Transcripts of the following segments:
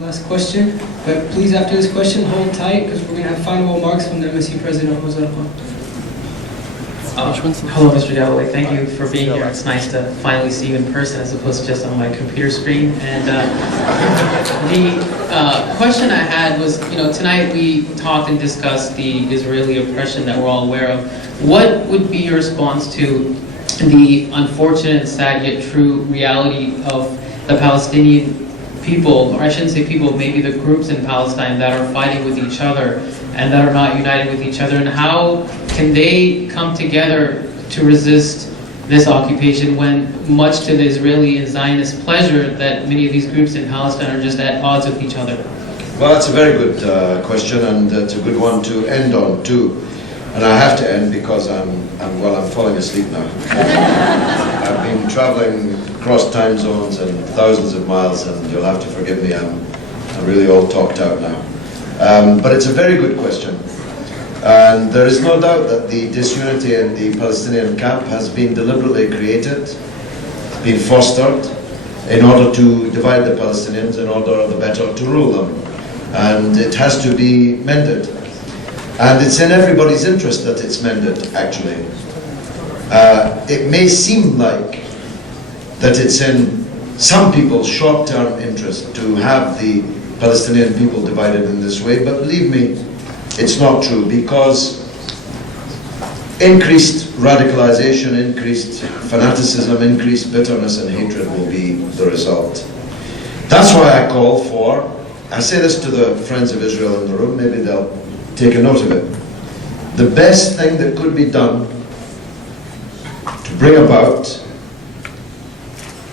Last question, but please after this question hold tight because we're going to have final remarks from the MSC President Jose. Hello Mr. Galloway, thank you for being here. It's nice to finally see you in person as opposed to just on my computer screen. And the question I had was, tonight we talked and discussed the Israeli oppression that we're all aware of. What would be your response to the unfortunate, sad yet true reality of the Palestinian people, or I shouldn't say people, maybe the groups in Palestine that are fighting with each other and that are not united with each other, and how can they come together to resist this occupation when, much to the Israeli and Zionist pleasure, that many of these groups in Palestine are just at odds with each other? Well, that's a very good question, and it's a good one to end on too. And I have to end because I'm falling asleep now. I've been traveling across time zones and thousands of miles, and you'll have to forgive me, I'm really all talked out now. But it's a very good question. And there is no doubt that the disunity in the Palestinian camp has been deliberately created, been fostered, in order to divide the Palestinians, in order the better to rule them. And it has to be mended. And it's in everybody's interest that it's mended, actually. It may seem like that it's in some people's short-term interest to have the Palestinian people divided in this way, but believe me, it's not true, because increased radicalization, increased fanaticism, increased bitterness and hatred will be the result. That's why I call for, I say this to the friends of Israel in the room, maybe they'll take a note of it. The best thing that could be done to bring about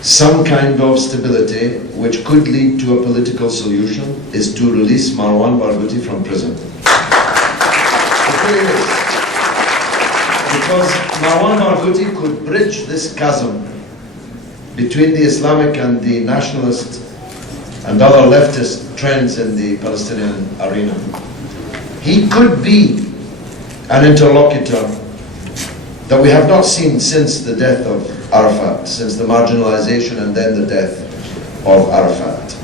some kind of stability which could lead to a political solution is to release Marwan Barghouti from prison. It really is. Because Marwan Barghouti could bridge this chasm between the Islamic and the nationalist and other leftist trends in the Palestinian arena. He could be an interlocutor that we have not seen since the death of Arafat, since the marginalization and then the death of Arafat.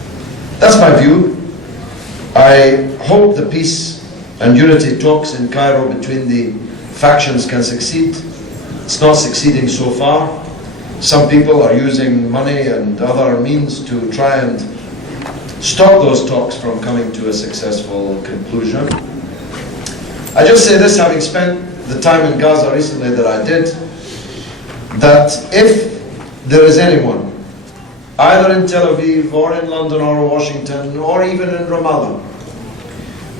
That's my view. I hope the peace and unity talks in Cairo between the factions can succeed. It's not succeeding so far. Some people are using money and other means to try and stop those talks from coming to a successful conclusion. I just say this, having spent the time in Gaza recently that I did, that if there is anyone, either in Tel Aviv or in London or Washington or even in Ramallah,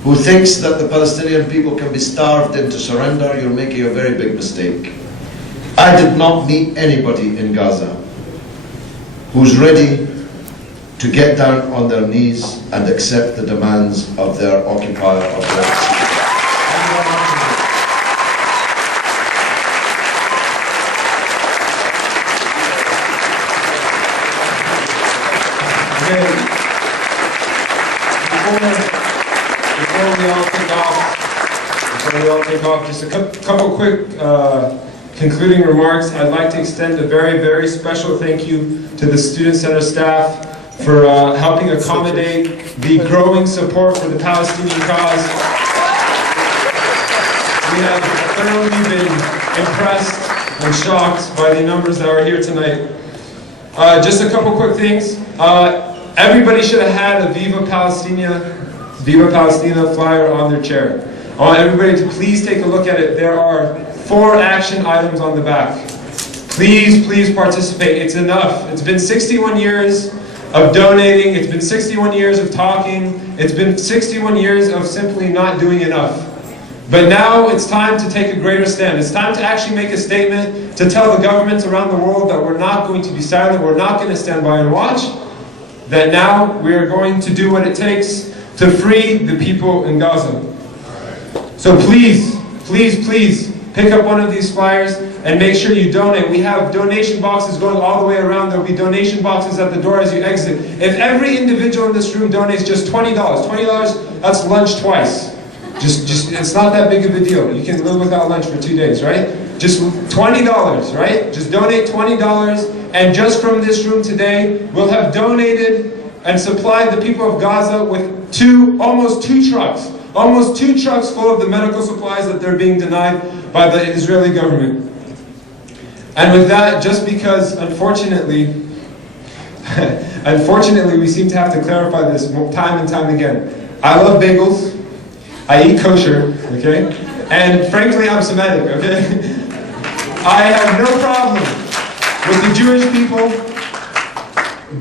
who thinks that the Palestinian people can be starved into surrender, you're making a very big mistake. I did not meet anybody in Gaza who's ready to get down on their knees and accept the demands of their occupier of their city. Before we all take off, just a couple quick concluding remarks. I'd like to extend a very, very special thank you to the Student Center staff for helping accommodate the growing support for the Palestinian cause. We have thoroughly been impressed and shocked by the numbers that are here tonight. Just a couple quick things. Everybody should have had a Viva Palestina flyer on their chair. I want everybody to please take a look at it. There are 4 action items on the back. Please, please participate. It's enough. It's been 61 years of donating. It's been 61 years of talking. It's been 61 years of simply not doing enough. But now it's time to take a greater stand. It's time to actually make a statement to tell the governments around the world that we're not going to be silent. We're not going to stand by and watch. That now we are going to do what it takes to free the people in Gaza. So please, please, please pick up one of these flyers and make sure you donate. We have donation boxes going all the way around. There will be donation boxes at the door as you exit. If every individual in this room donates just $20, that's lunch twice. Just it's not that big of a deal. You can live without lunch for 2 days, right? Just $20, right? Just donate $20, and just from this room today, we'll have donated and supplied the people of Gaza with almost two trucks full of the medical supplies that they're being denied by the Israeli government. And with that, just because, unfortunately, we seem to have to clarify this time and time again. I love bagels, I eat kosher, okay? And frankly, I'm Semitic, okay? I have no problem with the Jewish people,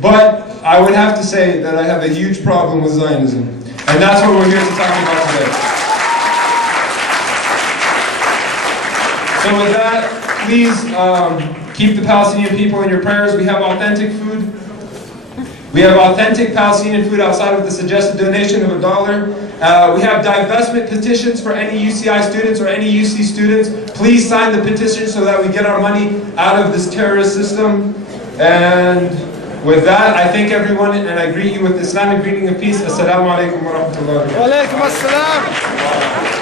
but I would have to say that I have a huge problem with Zionism. And that's what we're here to talk about today. So with that, please keep the Palestinian people in your prayers. We have authentic food. We have authentic Palestinian food outside of the suggested donation of $1. We have divestment petitions for any UCI students or any UC students. Please sign the petition so that we get our money out of this terrorist system. And with that, I thank everyone and I greet you with the Islamic greeting of peace. Assalamu alaikum wa rahmatullahi wa barakatuh. Wa alaikum assalam.